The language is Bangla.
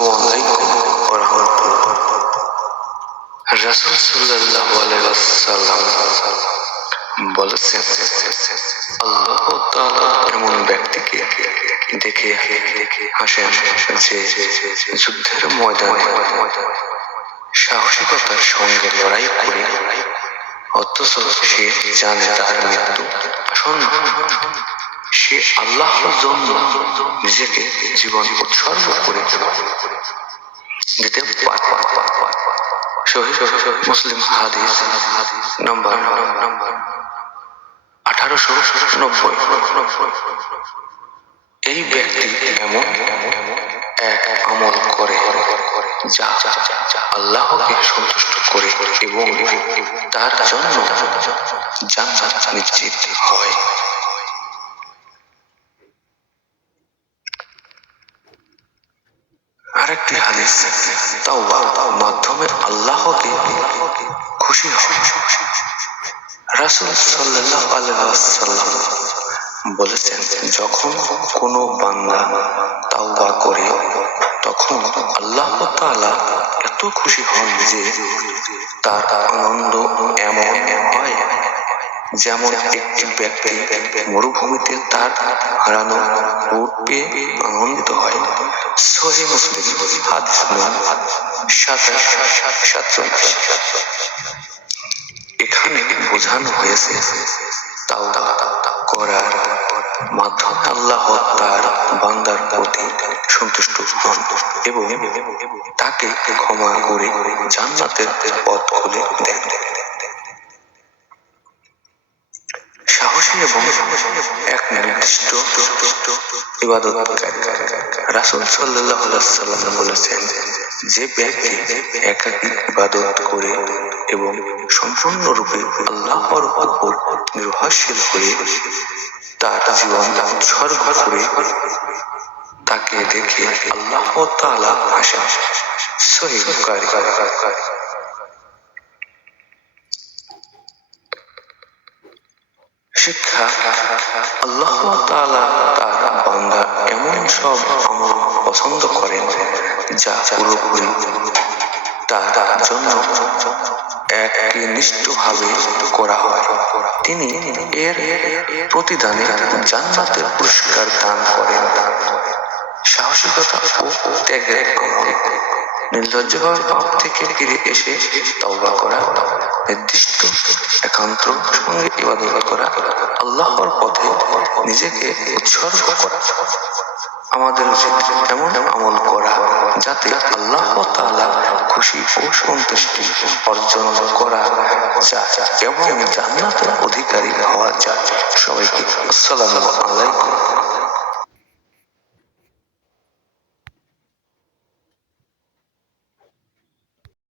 আসসালামু আলাইকুম ওয়া রাহমাতুল্লাহ। রাসূল সাল্লাল্লাহু আলাইহি ওয়াসাল্লাম বলেছেন, আল্লাহ তাআলা এমন ব্যক্তিকে দেখে হাসেন যে যুদ্ধের ময়দানে সাহসিকতার সঙ্গে লড়াই করে অথচ সে জানে তার মৃত্যু আসন্ন। সে আল্লাহর জন্য নিজেকে জীবন উৎসর্গ করে দিতে পারে। সহিহ মুসলিম হাদিস নম্বর 1890। এই ব্যক্তি এমন এক আমল করে যা আল্লাহকে সন্তুষ্ট করে এবং তার জন্য জান্নাত নিশ্চিত হয়। আরেকটি হাদিস, তাওবা মাধ্যমে আল্লাহকে খুশি হয়। রাসূল সাল্লাল্লাহু আলাইহি ওয়াসাল্লাম বলেছেন, যখন কোনো বান্দা তাওবা করে তখন আল্লাহ তাআলা এত খুশি হন যে তার আনন্দ এমন হয় যেমন একটি ব্যক্তি মরুভূমিতে তার হারানো উট পেয়ে আনন্দিত হয়। সহিহ মুসলিম হাদিস নম্বর 2747। এখানে বোঝানো হয়েছে তাওবা করার মাধ্যমে আল্লাহ তার বান্দার প্রতি সন্তুষ্ট হন এবং তাকে ক্ষমা করে জান্নাতের পথ খুলে দেন। সাহসী এবং এক নির্দিষ্ট ইবাদতকারী রাসূল সাল্লাল্লাহু আলাইহি ওয়াসাল্লাম বলেছেন, যে ব্যক্তি একাকী ইবাদত করে এবং সম্পূর্ণরূপে আল্লাহর উপর নির্ভরশীল হয়ে তার জীবন উৎসর্গ করে, তাকে দেখে আল্লাহ তাআলা হাসেন। সহিহ বুখারী। শিক্ষা, আল্লাহ তাআলা তার বান্দা এমন সব আমল পছন্দ করেন যা পুরোপুরি তার জন্য একনিষ্ঠভাবে করা হয়। তিনি এর প্রতিদানে জান্নাতের পুরস্কার দান করেন। সাহসিকতা ও ত্যাগের আমল, নির্লজ্জভাবে পাপ থেকে ফিরে এসে তাওবা করা, নির্দিষ্ট একান্ত সঙ্গে ইবাদত করা, আল্লাহর পথে নিজেকে উৎসর্গ করা। আমাদের উচিত এমন আমল করা যাতে আল্লাহ তাআলা খুশি ও সন্তুষ্টি অর্জন করা যায় এবং জান্নাতের অধিকারী হওয়া যায়। সবাইকে আসসালামু আলাইকুম।